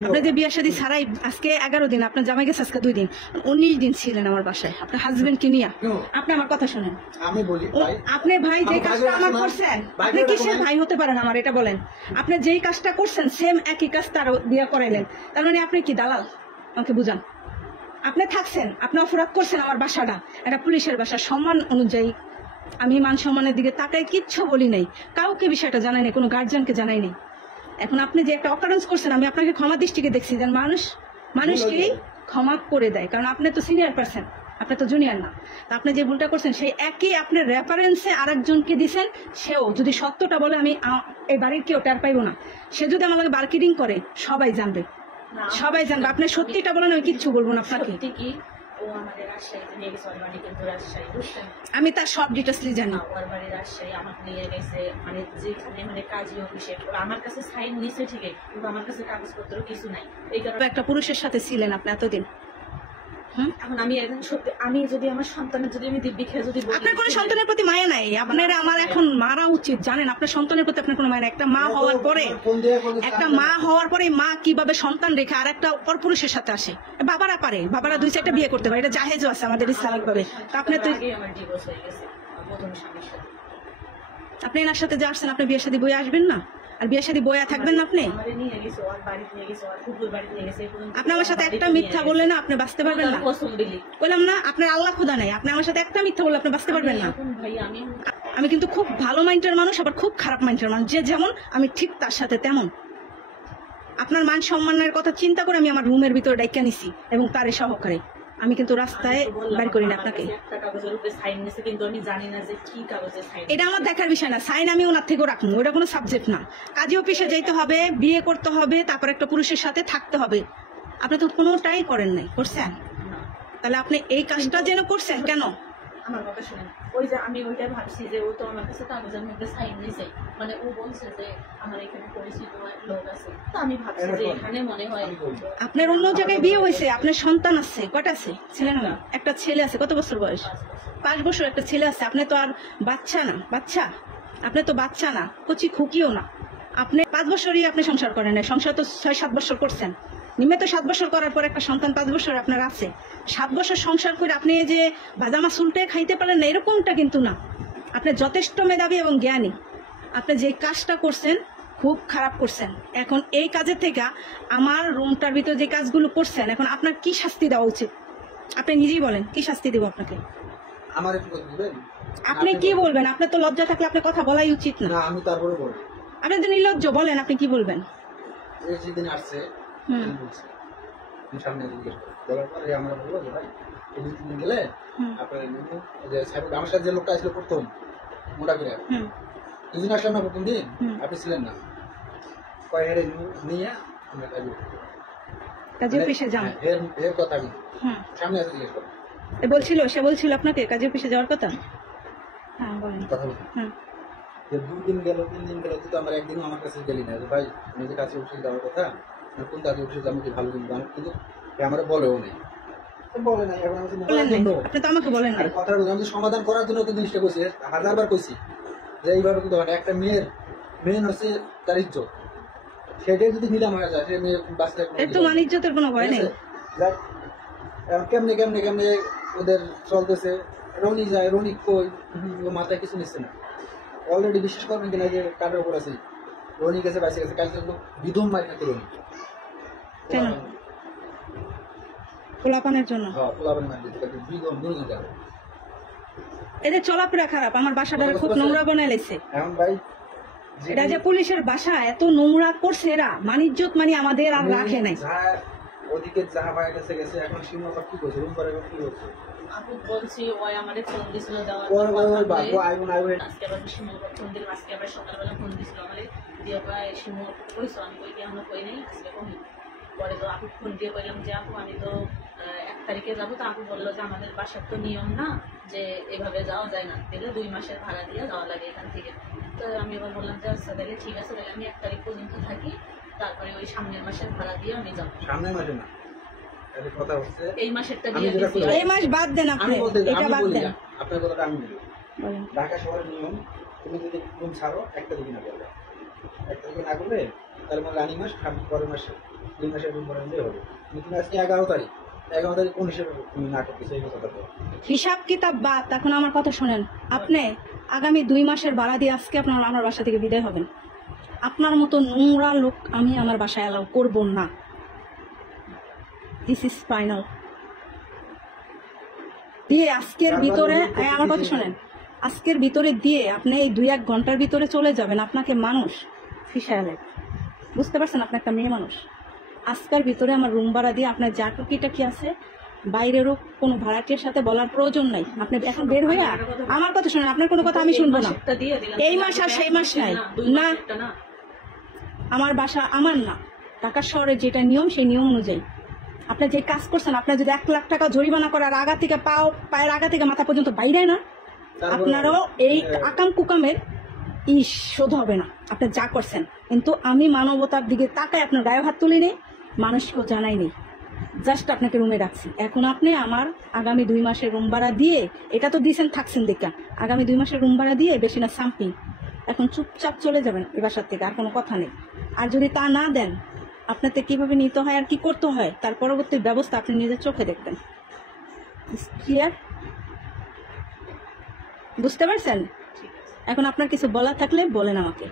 আপনার যে বিয়ে শাদী ছাড়াই আজকে 11 দিন, আপনার জামাই গেছে আজকে 2 দিন, 19 দিন ছিলেন আমার বাসায় আপনার হাজবেন্ড কে নিয়ে। আপনি আমার কথা শুনেন, আমি বলি আপনি ভাই যে কাজটা আমার করছেন, আপনি কিসের ভাই হতে পারেন আমার, এটা বলেন। আপনি যেই কাজটা করছেন সেম একই কাজ তার বিয়ে করাইলেন, তার মানে আপনি কি দালাল? আমাকে বুঝান। আপনি থাকছেন, আপনি অপরাধ করছেন আমার বাসাটা, এটা পুলিশের বাসা, সম্মান অনুযায়ী আমি মান সম্মানের দিকে তাকাই কিচ্ছু বলি নাই, কাউকে বিষয়টা জানাই নাই, কোনো গার্জিয়ানকে জানাই নাই। এখন আপনি যে একটা অকারেন্স করছেন, আমি আপনাকে ক্ষমা দৃষ্টিকে দেখছি যে মানুষকেই ক্ষমা করে দেয়, কারণ আপনি তো সিনিয়র পারসন, আপনি তো জুনিয়র না। আপনি যে ভুলটা করছেন সেই একই আপনার রেফারেন্সে আরেকজনকে দিচ্ছেন, সেও যদি সত্যটা বলে আমি এই বাড়ির কেউ টের পাইব না। সে যদি আমাকে মার্কেটিং করে সবাই জানবে, সবাই জানবে। আপনি সত্যিটা বলেন, আমি কিচ্ছু বলবো না আপনাকে। আমি তার সব ডিটেলস জানি। একটা পুরুষের সাথে ছিলেন আপনি এতদিন। এখন আমি একজন সত্যি, আমি যদি আমার সন্তানের যদি আমি দিব্যি খেয়ে যদি আপনার কোনো সন্তানের প্রতি মায়া নাই, আপনার আমার এখন মারা উচিত জানেন। আপনার সন্তানের প্রতি আপনার কোনো মায়া নাই। একটা মা হওয়ার পরে মা কিভাবে সন্তান রেখে আর একটা পরপুরুষের সাথে আসে? বাবারা পারে, বাবারা 2-4টা বিয়ে করতে পারে, এটা জাহেজও আছে আমাদের ইসলামিক ভাবে। আপনি তো আপনি এনার সাথে যে আসছেন, আপনি বিয়ের সাথে বয়ে আসবেন না? আর বিয়ের সাথে বয়া থাকবেন না? আপনি আপনি আমার সাথে একটা মিথ্যা বললে না আপনি বাঁচতে পারবেন না। বললাম না আপনার আল্লাহ খোদা নাই, আপনি আমার সাথে একটা মিথ্যা বললে আপনি বাঁচতে পারবেন না। আমি কিন্তু খুব ভালো মাইন্ডের মানুষ, আবার খুব খারাপ মাইন্ডের মানুষ। যে যেমন আমি ঠিক তার সাথে তেমন। আপনার মান সম্মানের কথা চিন্তা করে আমি আমার রুমের ভিতরে ডাইকা নিছি এবং তারে সহকারে আমি কিন্তু রাস্তায় বের করি না আপনাকে। এটা আমার দেখার বিষয় না, সাইন আমি ওনার থেকেও রাখবো, ওটা কোনো সাবজেক্ট না। কাজী অফিসে যাইতে হবে, বিয়ে করতে হবে, তারপর একটা পুরুষের সাথে থাকতে হবে। আপনি তো কোনোটাই করেন নাই, করছেন? তাহলে আপনি এই কাজটা যেন করছেন কেন? আমার কথা শুনেন, ওই যে আমি ওইটা ভাবছি যে ও তো আমার কাছে কাগজের মধ্যে সাইন দিয়েছে, মানে ও বলছে যে আমার এখানে পরিচিত লোক আছে, তো আমি ভাবছি যে এখানে মনে হয় আপনার অন্য জায়গায় বিয়ে হয়েছে, আপনার সন্তান আছে, কয়টা আছে? ছেলে না, একটা ছেলে আছে। কত বছর বয়স? 5 বছর একটা ছেলে আছে। আপনি তো আর বাচ্চা না, আপনি তো বাচ্চা না, কচি খুকিও না। আপনি 5 বছরই আপনি সংসার করেন না, সংসার তো 6-7 বছর করছেন। নিম্নে তো 7 বছর করার পর একটা সন্তান 5 বছর আপনার আছে। 7 বছর সংসার করে আপনি যে বাদামা চুলটে খাইতে পারেন না এরকমটা কিন্তু না। আপনি যথেষ্ট মেধাবী এবং জ্ঞানী। আপনি যে কাজটা করছেন খুব খারাপ করছেন। এখন এই কাজের থেকে আমার রুমটার ভিতরে যে কাজগুলো করছেন, এখন আপনার কি শাস্তি দেওয়া উচিত? আপনি নিজেই বলেন, কি শাস্তি দেবো আপনাকে? আমার একটু কথা বলবেন? আপনি কি বলবেন? আপনার তো লজ্জা থাকলে আপনি কথা বলাই উচিত না। না, আমি তারপরে বলবো। আপনি তো নির্লজ্জ, বলেন আপনি কি বলবেন? এই যেদিন আসছে বলছি, আমি সামনে জিজ্ঞেস করি, বলার পরে আমরা বলবো যে ভাই এই 2-3 দিন গেলে আপনার যে সাহেব আমার সাথে যে লোকটা আসলে প্রথম মোটা করে দুদিন আসলাম না প্রথম দিন, আপনি ছিলেন না, কয়ের নিয়ে আমরা কাজী অফিসে যান। এর কথা আমি সামনে এসে জিজ্ঞেস করি। সে বলছিল আপনাকে কাজী অফিসে যাওয়ার কথা? হ্যাঁ বলেন। কথা বলছি যে 2 দিন গেল 3 দিন গেল, তুই তো আমার একদিনও আমার কাছে গেলি না যে ভাই আমি যে কাজে অফিসে যাওয়ার কথা, কোন কাজে অফিসে যাবো কি ভালো কিন্তু কিন্তু আমার বলেও নেই, বলে নাই। এখন আপনি তো আমাকে বলেন না। কথা আমি সমাধান করার জন্য কিন্তু জিনিসটা কইছি, 1000বার কইছি যে এইভাবে কিন্তু একটা মেয়ের মেন হচ্ছে তার ইজ্জত, সেটাই যদি নিলাম হয়ে যায় সে মেয়ে বাঁচতে একটু মান ইজ্জতের কোনো ভয় নেই। কেমনে কেমনে কেমনে ওদের চলতেছে। রনি যায়, রনি কই মাথায় কিছু নিচ্ছে না। অলরেডি বিশ্বাস করবেন কিনা যে কাটার উপর আছে, রনি গেছে বাইসে গেছে, কালকে বিধম মারি নাকি রনি কেন? পোলাপানের জন্য? হ্যাঁ, পোলাপান মারি দিতে বিধম দুজন গেল। এদের চলাফেরা খারাপ, আমার বাসাটা খুব নোংরা বানায় লেছে। এখন ভাই এটা যে পুলিশের বাসা এত নোংরা করছে এরা, মানিজ্জত মানে আমাদের আর রাখে নাই। ওদিকে যাহা পায় গেছে গেছে, এখন সীমা কি করছে, রুম করে কি করছে? আমি বলছি ওই আমারে ফোন দিছিল, আজকে আবার শিমুল ফোন দিল, আজকে আবার সকালবেলা ফোন দিছিল আমারে দিয়ে কয় শিমুল কইছো, আমি কই এখনো কই নাই, আজকে কই। পরে তো আপু ফোন দিয়ে কইলাম যে আপু আমি তো 1 তারিখে যাবো, তো আপু বললো যে আমাদের বাসার তো নিয়ম না যে এভাবে যাওয়া যায় না, দিলে 2 মাসের ভাড়া দিয়ে যাওয়া লাগে এখান থেকে। তো আমি এবার বললাম যে আচ্ছা তাহলে ঠিক আছে, তাহলে আমি 1 তারিখ পর্যন্ত থাকি, তারপরে ওই সামনের মাসের ভাড়া দিয়ে আমি যাবো। সামনের মাসে না, কথা হচ্ছে এই মাসেরটা দিয়ে এই মাস বাদ দেন, আপনি এটা বাদ দেন। আপনার কথাটা আমি বলি, ঢাকা শহরের নিয়ম তুমি যদি রুম ছাড়ো 1 তারিখে না করবে, 1 তারিখে না করলে তাহলে রানি মাস পরের মাসে 2 মাসের রুম ভাড়া দিলে হবে। কিন্তু আজকে 11 তারিখ, 11 তারিখ কোন হিসেবে তুমি না করতেছো এই কথাটা তো। হিসাব কিতাব বাদ, এখন আমার কথা শোনেন। আপনি আগামী 2 মাসের ভাড়া দিয়ে আজকে আপনার আমার বাসা থেকে বিদায় হবেন। আপনার মতো নোংরা লোক আমি আমার বাসায় অ্যালাউ করব না। This is final. দিয়ে আজকের ভিতরে আমার কথা শোনেন, আজকের ভিতরে দিয়ে আপনি এই 2-1 ঘন্টার ভিতরে চলে যাবেন। আপনাকে মানুষ ফিসালে, বুঝতে পারছেন? আপনি একটা মেয়ে মানুষ। আজকের ভিতরে আমার রুম ভাড়া দিয়ে আপনার যা টুকিটা কি আছে বাইরেরও কোনো ভাড়াটির সাথে বলার প্রয়োজন নাই। আপনি এখন বের হয়ে আমার কথা শুনেন, আপনার কোনো কথা আমি শুনবো না। এই মাস আর সেই মাস নাই না, আমার বাসা আমার না, ঢাকা শহরের যেটা নিয়ম সেই নিয়ম অনুযায়ী আপনি যে কাজ করছেন, আপনার যদি 1 লাখ টাকা জরিমানা করার আগা থেকে পায়ের আগা থেকে মাথা পর্যন্ত বাইরে না, আপনারও এই আকাম কুকামের শোধ হবে না আপনি যা করছেন। কিন্তু আমি মানবতার দিকে তাকায় আপনার গায়ে হাত তুলি নেই, মানুষকেও জানাই নেই, জাস্ট আপনাকে রুমে রাখছি। এখন আপনি আমার আগামী 2 মাসের রুম ভাড়া দিয়ে, এটা তো দিয়েছেন থাকছেন দেখা, আগামী 2 মাসের রুম ভাড়া দিয়ে বেশি না সামথিং, এখন চুপচাপ চলে যাবেন এই বাসার থেকে, আর কোনো কথা নেই। আর যদি তা না দেন, আপনাতে কিভাবে নিতে হয় আর কি করতে হয় তার পরবর্তী ব্যবস্থা আপনি নিজের চোখে দেখবেন। ক্লিয়ার? বুঝতে পারছেন? এখন আপনার কিছু বলা থাকলে বলেন আমাকে।